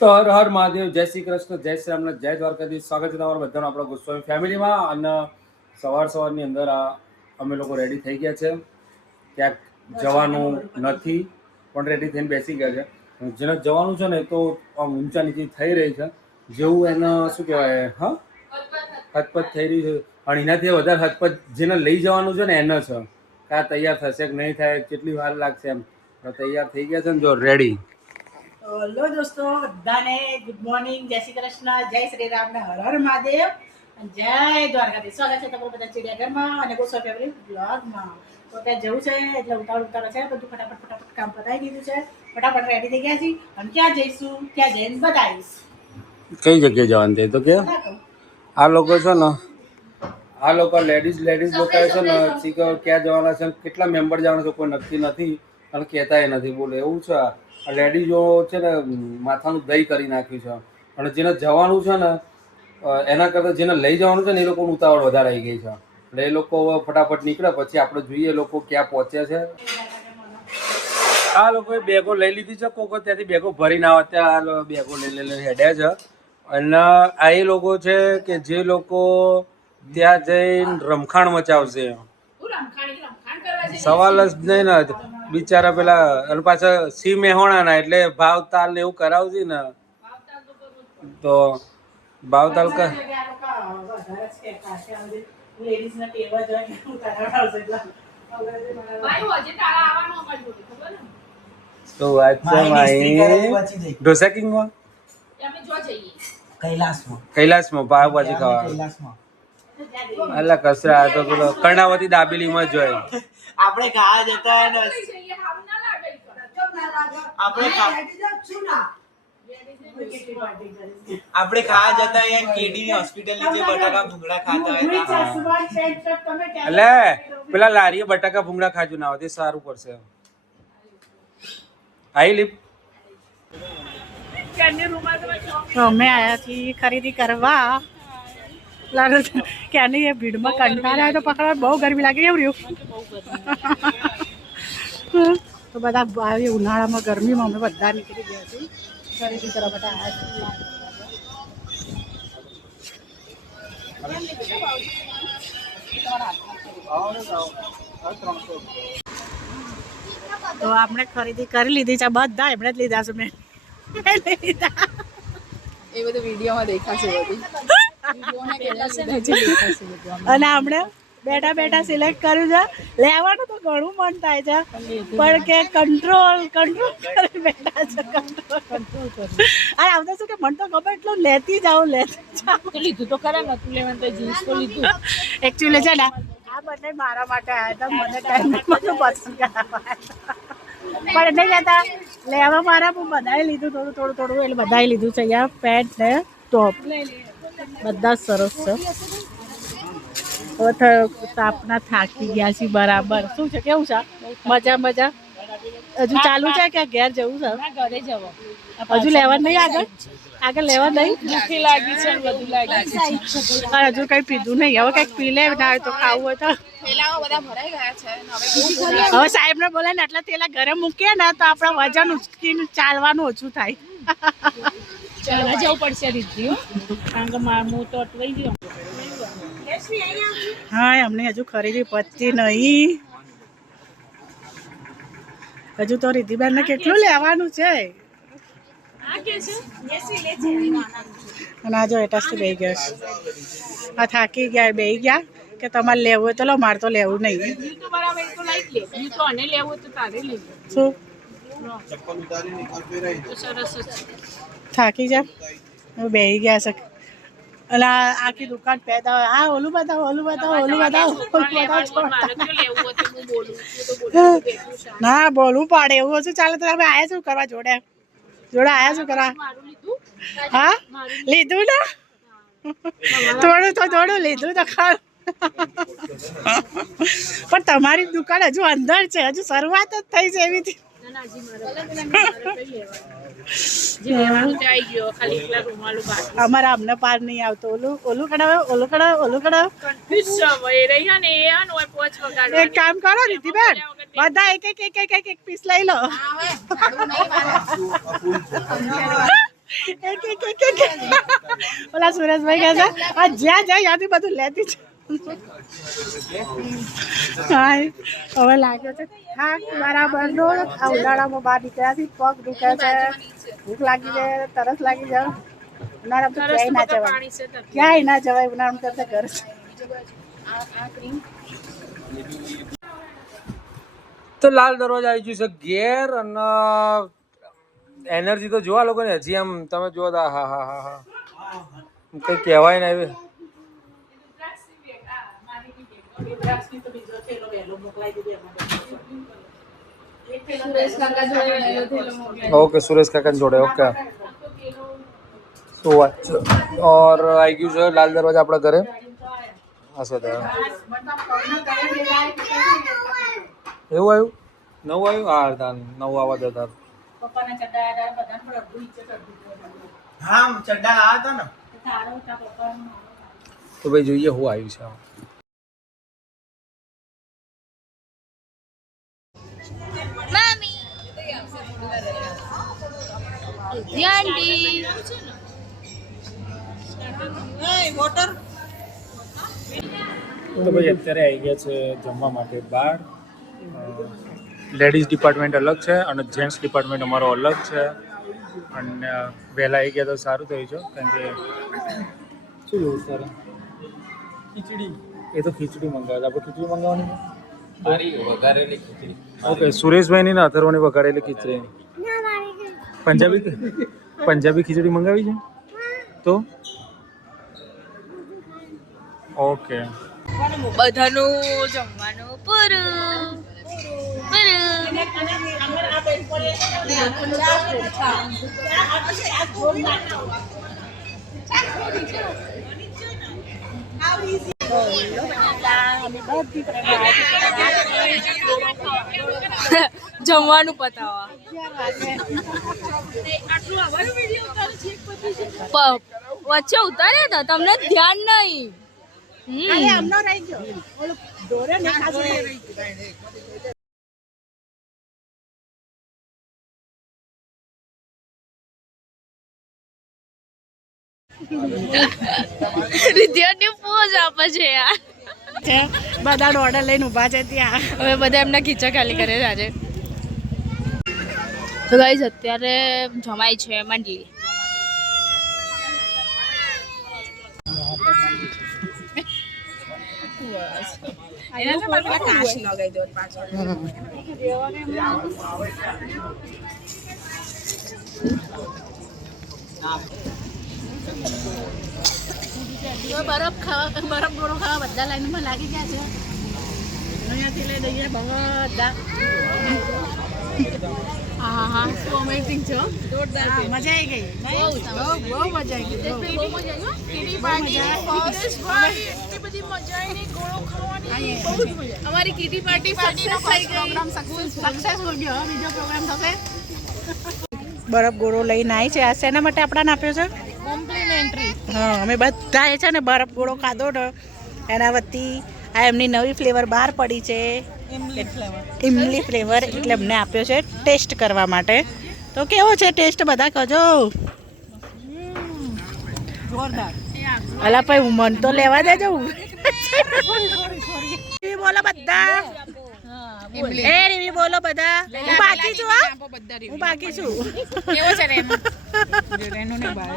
તો હર હર મહાદેવ, જય શ્રી કૃષ્ણ, જય શ્રી રામ, જય દ્વારકાધીશ. સ્વાગત છે તમારું બધાનું આપણા ગોસ્વામી ફેમિલીમાં. અને સવારની અંદર અમે લોકો રેડી થઈ ગયા છે. ક્યાંક જવાનું નથી પણ રેડી થઈને બેસી ગયા છે. જેને જવાનું છે ને તો આમ ઊંચા નીચી થઈ રહી છે. જેવું એને શું કહેવાય, હા, હતપત થઈ રહી છે. અને એનાથી વધારે હતપત જેને લઈ જવાનું છે ને એને છે કે આ તૈયાર થશે કે નહીં થાય, કેટલી વાર લાગશે એમ. તૈયાર થઈ ગયા છે ને, જો રેડી. હેલો દોસ્તો, બધાને ગુડ મોર્નિંગ, જય શ્રી કૃષ્ણ, જય શ્રી રામ ને હર હર મહાદેવ, જય દ્વારકાધીશ. સ્વાગત છે તમારું બધા ચિડિયાઘરમાં અને ગોસ્વામી ફેમિલી બ્લોગમાં. તો ત્યાં જવું છે એટલે ઉતાવળ છે, બધું ફટાફટ કામ પતાવી દીધું છે, ફટાફટ રેડી થઈ ગયા છીએ. અને ક્યાં જઈશું, ક્યાં જઈને બતાવીશ. કઈ જગ્યાએ જવાનું છે તો કે આ લોકો છે ને, આ લોકો લેડીઝ લોકો છે ને, ક્યાં જવાના છે, કેટલા મેમ્બર જવાના છે કોઈ નક્કી નથી અને કહેતા નથી. બોલે એવું છે. આ લેડીઝો છે ને માથાનું દહીં કરી નાખ્યું છે. અને જેને જવાનું છે ને એના કરતાં જેને લઈ જવાનું છે ને એ લોકોનું ઉતાવળ વધારે આવી ગઈ છે. એટલે એ લોકો ફટાફટ નીકળે, પછી આપણે જોઈએ લોકો ક્યાં પહોંચ્યા છે. આ લોકોએ બેગો લઈ લીધી છે, કોકો ત્યાંથી બેગો ભરીને આવે ત્યાં બેગો લઈ હેડ્યા છે. અને આ એ લોકો છે કે જે લોકો ત્યાં જઈને રમખાણ મચાવશે. સવાલ જ નહીં ને, બિચારા પેલા અને પાછા સી મેહોણાના એટલે ભાવ તાલ ને એવું કરાવશે ને, તો ભાવ તાલ તો વાત છે મારી ઢોસા કિંગમાં કૈલાસમાં પાવભાજી ખાવા. અલા કસરા તો પેલો કર્ણાવતી દાબેલીમાં જોય. આપણે ખાવા જતા આપણે ખાવા જતા કેડી ની હોસ્પિટલ ની જે બટાકા ભૂંગળા ખાતા હોય. એટલે પેલા લારીએ બટાકા ભૂંગળા ખાજુ ના હોય તે સારું પડશે. આઈ લીપ તો અમે આવ્યા છીએ ખરીદી કરવા. ક્યાંની એ ભીડમાં કંટાળ્યા તો પકડવા બહુ ગરમી લાગે એવું રહ્યું. તો બધા આવી ઉનાળામાં ગરમીમાં અમે બધા નીકળી ગયા છીએ ખરીદી કરવા બધા આવ્યા છીએ. તો આપણે ખરીદી કરી લીધી છે બધા, એમણે જ લીધા છે. મેં લીધા એ બધું વિડીયોમાં દેખાશે. અને આપણે બેઠા સિલેક્ટ કર્યું છે. લેવાનું તો ઘણું મન થાય છે પણ કે કંટ્રોલ કરી બેઠા છે. અરે આવતા શું કે મન તો ખબર એટલું લેતી જાઉં લીધું તો ખરા નતું લેવાનું તો જીન્સ તો લીધું. એકચ્યુઅલી છે ને આ બંને મારા માટે આવ્યા હતા, મને ટાઈમમાં પસંદ કરાવવા પણ એટલે કહેતા લેવા મારા પણ બધાએ લીધું થોડું એટલે બધાએ લીધું છે. અહીંયા પેન્ટ ને ટોપ બધા સરસ છે. હવે તાપના થાકી ગયા છીએ બરાબર. શું છે, કેવું છે? મજા હજુ ચાલુ છે કે ઘેર જવું છે? ઘરે જવો હજુ લેવા નહીં, આગળ લેવા નહીં. ભૂખી લાગી છે ને બધું લાગી છે. હજુ કઈ પીધું નહીં. હવે કઈક પી લે ના હોય તો ખાવું હોય તો. પેલાઓ બધા ભરાઈ ગયા છે. હવે સાહેબ ને બોલે ને એટલે પેલા ઘરે મૂકીએ ને તો આપણા વજન ઉચકીને ચાલવાનું ઓછું થાય. ચાલવા જવું પડશે રીતિ, કારણ કે હું તો અટવાઈ ગયો. હા, અમને હજુ ખરીદી પતી નહીં. હજુ તો રીતિબેન ને કેટલું લેવાનું છે. અને આ જો એટાસથી બેસી ગયા છે. આ થાકી ગયા બેસી ગયા કે તમારે લેવું હોય તો લો, મારે તો લેવું નહીં. શું થાકી જા બેસી ગયા છે. એટલે આખી દુકાન પેદા હોય. હા, ઓલું બતાવો. ના બોલવું પડે એવું હશે. ચાલો તો તમે આયા શું કરવા જોડે આયા શું કરવા? હા, લીધું ને થોડું લીધું તો ખરું. પણ તમારી દુકાન હજુ અંદર છે, હજુ શરૂઆત જ થઈ છે એવી. અમારા અમને પાર નહીં આવતો. ઓલું કઢાવે. એક કામ કરો રીતિબેન, બધા એક પીસ લઈ લો. ઓલા સુરેશભાઈ કહે છે આ જ્યાં જાય ત્યાંથી બધું લેતી છે. હા હવે લાગ્યો છે થાક બરાબર નો. આ ઉનાળામાં બહાર નીકળ્યાથી પગ દુખે છે, ભૂખ લાગી છે, તરસ લાગી છે. ઉનાળામાં તો ક્યાંય ના જવાય, ક્યાંય ના જવાય ઉનાળામાં કરતા ઘર છે. તો લાલ દરવાજા આવી ગયું છે ઘેર અને એનર્જી તો જોવા લોકો ને હજી આમ તમે જોવો તો હા હા હા હા કઈ કહેવાય ને હવે. ઓકે સુરેશ કાકા જોડે ઓકે શું વાત છે. ઓર આવી ગયું છે લાલ દરવાજા આપણા ઘરે હશે તો એવું આવ્યું નવું આવ્યું હા તાર નવું આવવા દે તાર. પપ્પાના ચડ્ડા આયા બધાને પણ અડધું ઈચ્છે તો અડધું ખાવાનું. હા ચડ્ડા લાવ્યા હતા ને. તારો તા પપ્પાનું તો ભાઈ જોઈએ શું આવ્યું છે. તો ભાઈ અત્યારે આવી ગયા છે જમવા માટે બહાર. લેડીઝ ડિપાર્ટમેન્ટ અલગ છે અને જેન્ટ્સ ડિપાર્ટમેન્ટ અમારો અલગ છે. અને વહેલા આવી ગયા તો સારું થયું છે કારણ કે શું લેવું સર ખીચડી એ તો ખીચડી મંગાવે આપણે ખીચડી મંગાવવાની વઘારેલી ખીચડી. ઓકે સુરેશભાઈની ને અથર્વની વઘારેલી ખીચડી. પંજાબી ખીચડી મંગાવી છે તો ઓકે. બધાનું જમવાનું પૂરું. જમવાનું પતાવા વચ્ચે ઉતાર્યા હતા તમને ધ્યાન નહીં. આમનો રહી ગયો ઓલો દોરે ને ખાસો રિદ્ધિઓની પોઝ આપે છે યાર. બધા ઓર્ડર લઈને ઊભા છે ત્યાં. હવે બધા એમના ખીચા ખાલી કરે છે આજે. તો ગાઈઝ અત્યારે જમાય છે મંડલી. બરફ ગોળો ખાવા બધા લાઈનમાં લાગી ગયા છે. અહીંયાથી લઈ દઈએ બધા. હા હા શું અમેઝિંગ છે. મજા આવી ગઈ. બહુ મજા આવી ગઈ. અમારી કીટી પાર્ટી સક્સેસફુલ ગયો. બીજો પ્રોગ્રામ થશે. બરફ ગોળો લઈને આવી છે. આ શેના માટે આપણાને આપ્યો છે? કોમ્પ્લિમેન્ટરી. હા અમે બધા એ છે ને બરફ ગોળો ખાધો ને એના વતી આ એમની નવી ફ્લેવર બહાર પડી છે ઇમલી ફ્લેવર એટલે અમને આપ્યો છે ટેસ્ટ કરવા માટે. તો કેવો છે ટેસ્ટ બધા કહેજો. જોરદાર. અલા ભાઈ મન તો લેવા દેજો. બોલો બધા. એ રીવી બોલો બધા. હું બાકી છું. હું બાકી છું. કેવો છે રેનો? રેનો ને બાય.